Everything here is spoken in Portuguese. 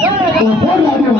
Agora,